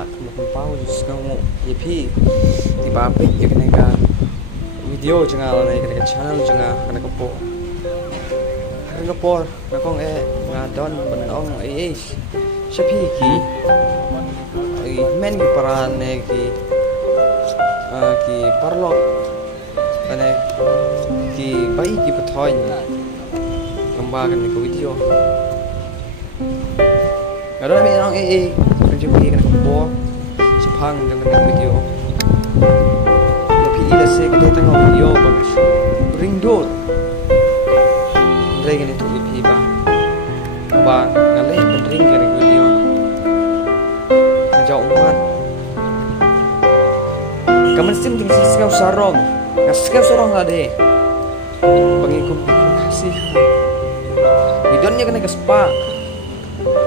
lạ mà pau ngau ye phi di ba pe ye kene ka video janga la ne kene channel janga kene ko po kene po na kong e nga don ban ong e shapi ki ai men ki paran ne ki parlok ane ki bai ki pathoy kamba kan ko video ngado mi ong e Jumpa dengan boh sepang dengan video. Tapi ila se kita tengok video bagus. Ring door. Ring itu ipi ba. Ba ngale ring dengan video. Ngajak umat. Kamu sim tinggi sekau sarong. Sekau sarong ada. Pengikut kasih. Idonnya kena ke spa.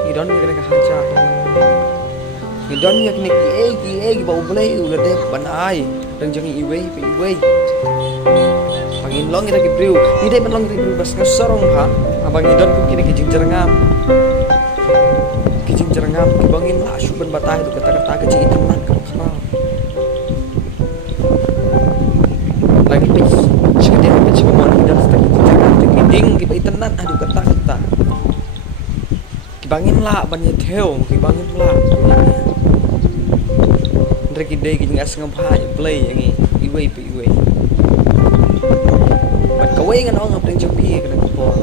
Idonnya kena ke haja. Don yak ni ki bau boleh ulah deh banai dan jangan iway pangin long kita kibriu ni deh long kibriu bas ngasorong ha abang idon pun kini kijing jerengam kibangin lah suban batah itu kata-kata kecil itu man kenal lagi pis sekadar macam mana idon sedang kiding kita itenan aduh kata-kata kibangin lah banyak theo kibangin lah Reki day kijing as ngapha play yang iway bat kawai ngan ong apeng jampi kana ko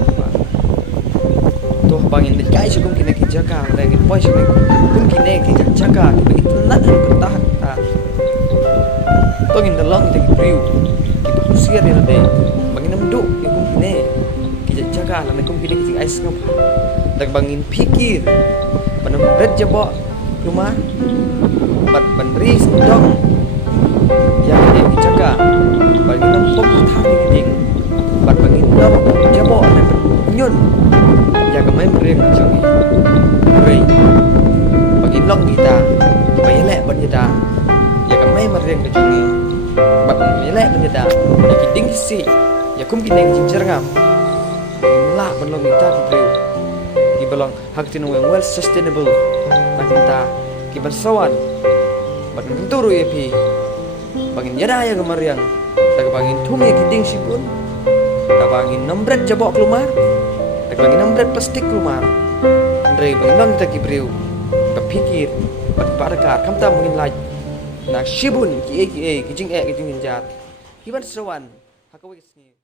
to bangin de kai sugum kine ki jaka lagi poi sugum kun kine ki jaka ki bagi tenan ko ta to ngin de long de priu ki pa usia de de bangin namdu ki kun kine ki jaka la kum kine ki as ngapha dag bangin pikir panam red jabo rumah bat bandri sendong yang dia dijaga bagi nempok thang ding bat bagi nom jabo dan nyun ya kemai mereng jangi rei bagi long kita bagi lek banjeda ya kemai mereng jangi bat lek banjeda ya kiding si ya kum kineng jinjerngam la banlong kita kibriu kibalong haktin well sustainable kita kibansawan bagin turu ya pi bagin yada ya gemariang tak bagin tumi kiding sikun tak bagin nombret jabok kelumar tak bagin nombret plastik kelumar andre bagin lang kita kibriu berpikir berparakar kamta mungkin laj nak shibun kijing jat kibansawan hakawi kesini